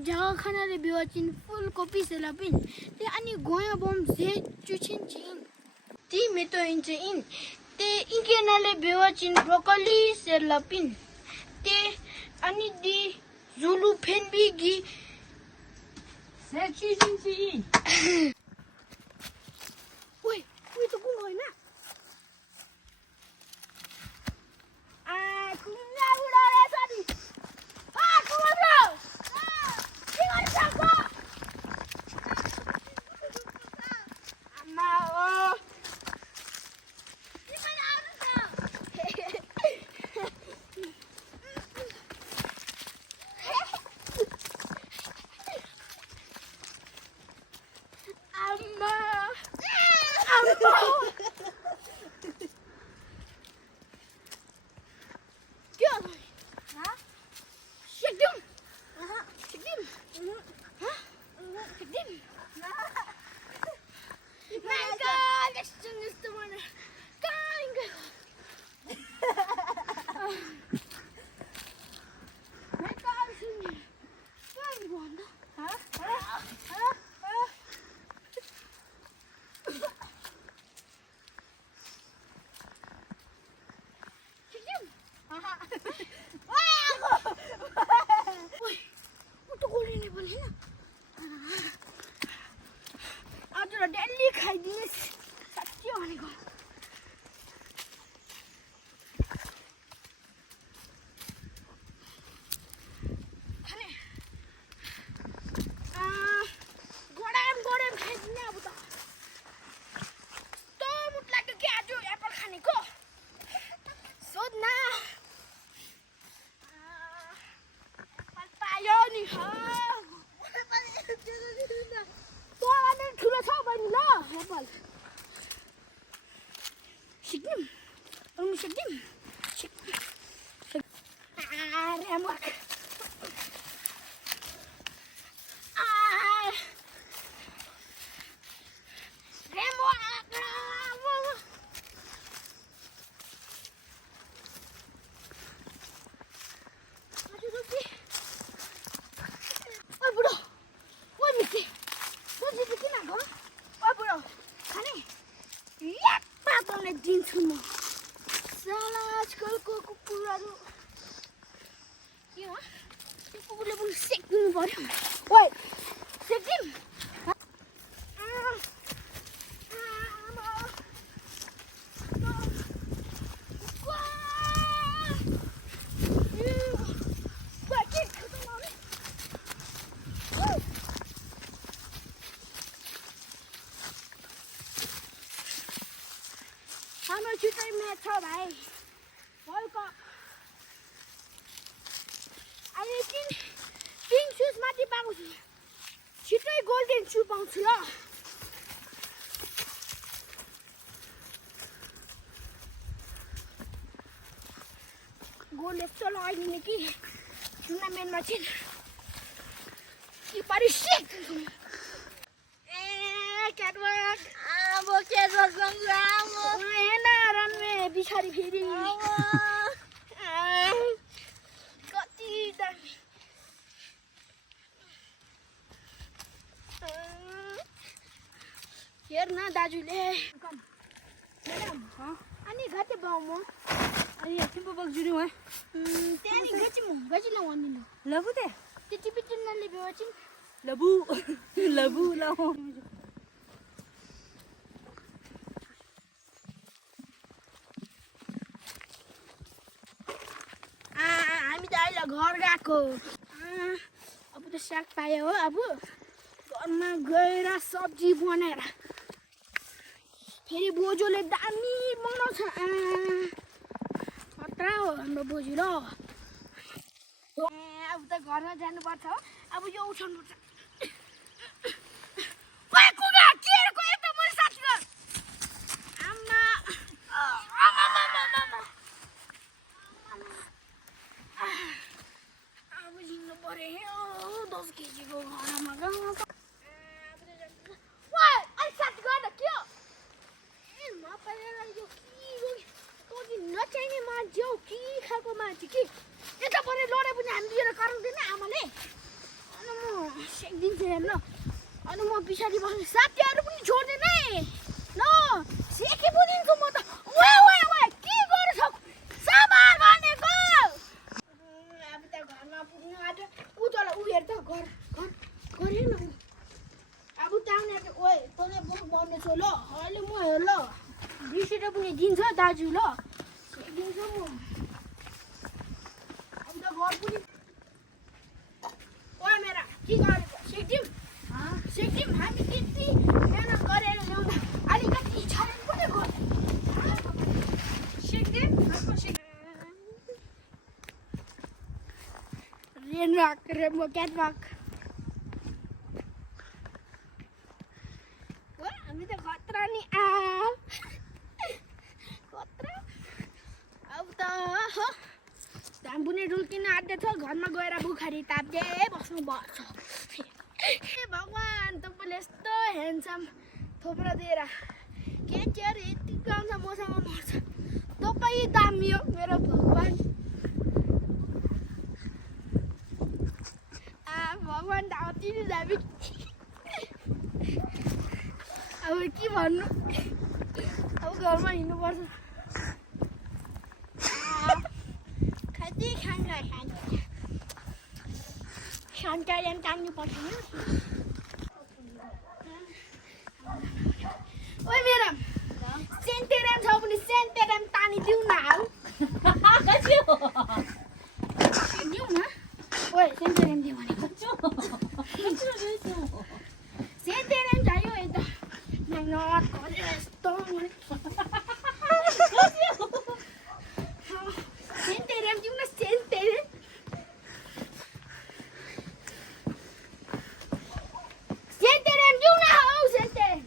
जगखानाले बेवाचिन फुल कोपी सेलापिन ते अनि गोया बम जे चुचिन चिन ती मेतो इन्चे इन ते इकेनाले बेवाचिन ब्रोकोली सेलापिन ते अनि दी जुलु फेनबिगी से चुचिन चिन ओइ त कुन होइन कुना उडारे साडी लेफ्ट लगाइदिने कि टुर्नामेन्टमा चाहिँ कि परिसिक क्याटवक अब क्याटवक हेर्न रनवे पछाडि फेरि कति दामी हेर्न दाजुले अनि घाटे बाउ म अनि सिम्पल बक्स जुरी वहाँ त्यहाँदेखि गजिलो वनिलो लबु ते त्यो टिपिटिनले बेवाचिन लबु लबु लाऊ हामी त अहिले घर गएको अब त साग पायो हो अब घरमा गएर सब्जी बनाएर फेरि बोजूले दामी बनाउँछ खतरा हो हाम्रो बोजू र अब त घरमा जानुपर्छ हो अब यो उठाउनुपर्छ अब लिनु पर्यो 10 केजीको घरमा नचाहिने मान्छे हौ कि खालको मान्छे कि यता परे लडे पनि हामी लिएर कराउँदैन आमाले अनि म सेकिदिन्छु हेर्न अनि म पछाडि बस्ने साथीहरू पनि छोड्दैन है ल सेकी पुगिन्छु म त के गर्छ सामान भनेको अब त घरमा पुग्नु आँट्यो ऊ तल ऊ हेर त घर हेर्न अब ताउने ओए तँले बहुत भन्दैछ ल अहिले म हेर ल बिर्सेर पनि दिन्छ दाजु ल दिन्छ म अब त घर पनि ओए मेरा के गरेको सेक्टिम हामी त्यति मेहनत गरेर ल्याउँदा अलिकति छाडेर पनि गर्छ सेक्टिम रेन रक रेमो क्याट रक हामी त खतरा नि खतरा अब त धान पुनि रुल्किन आँट्दैछ घरमा गएर बुखारी ताप्दै बस्नुपर्छ ए भगवान् तपाईँले यस्तो ह्यान्डसम थोप्रो दिएर केटीहरू यति गाउँछ मसँग मर्छ तपाईँ दामी हो मेरो भगवान् भगवान् त अति नै दामी अब के भन्नु अब घरमा हिँड्नुपर्छ खान्छ टाङ्नु पर्छ ओइ मेरो सेन्टेराम छ भने सेन्टेराम तानिदिउँ न हौ दिउँ न ओइ सेन्टेराम दिउँ भनेको सेन्टेराम चाहियो यता नट गरेर यस्तो सेन्टेराम दिउँ न सेन्टेराम दिउँ न हौ सेन्टेराम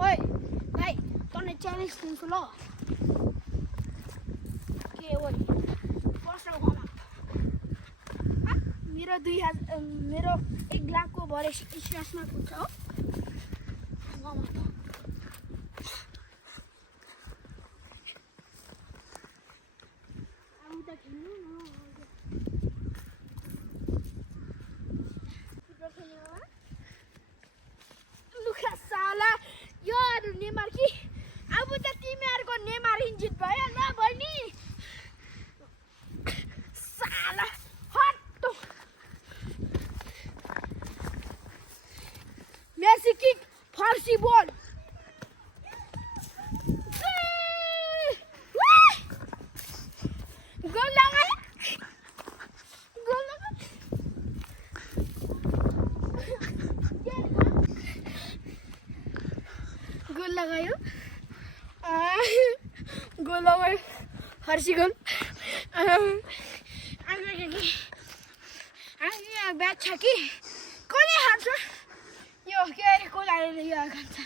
ओइ भाइ तँलाई च्यालेन्ज दिन्छु ल के ओइ फर्स्ट घरमा मेरो 1 लाखको भरे स्ट्यासमा पुग्छ हो घरमा त अब त खेल्नु न लुखा साला यो नेमार कि अब त तिमीहरूको नेमार इन्जित भयो ल बहिनी साला हट्टो मेसी किक फर्सी बल गोल लगायो फर्सी गोल ब्याट छ कि कसले हाल्छ यो के अरे को लागेर यो खान्छ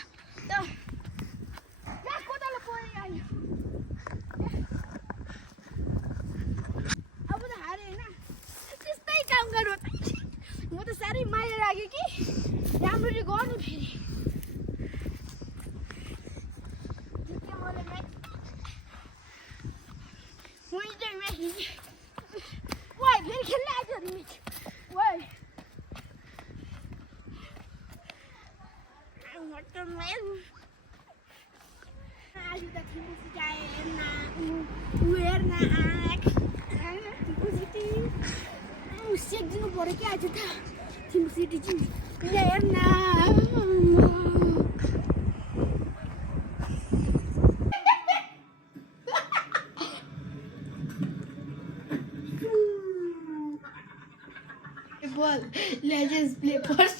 राम्ररी गर्नु फेरि जित्यो मैले म्याच मैले म्याच जितेँ वाइ फेरि खेल्न आइज म्याच वाइ what the man ali da timu sikai na uer na ak timu siti sek dinu पर्यो के आज त timu siti चाहिँ uer na ball let's just play first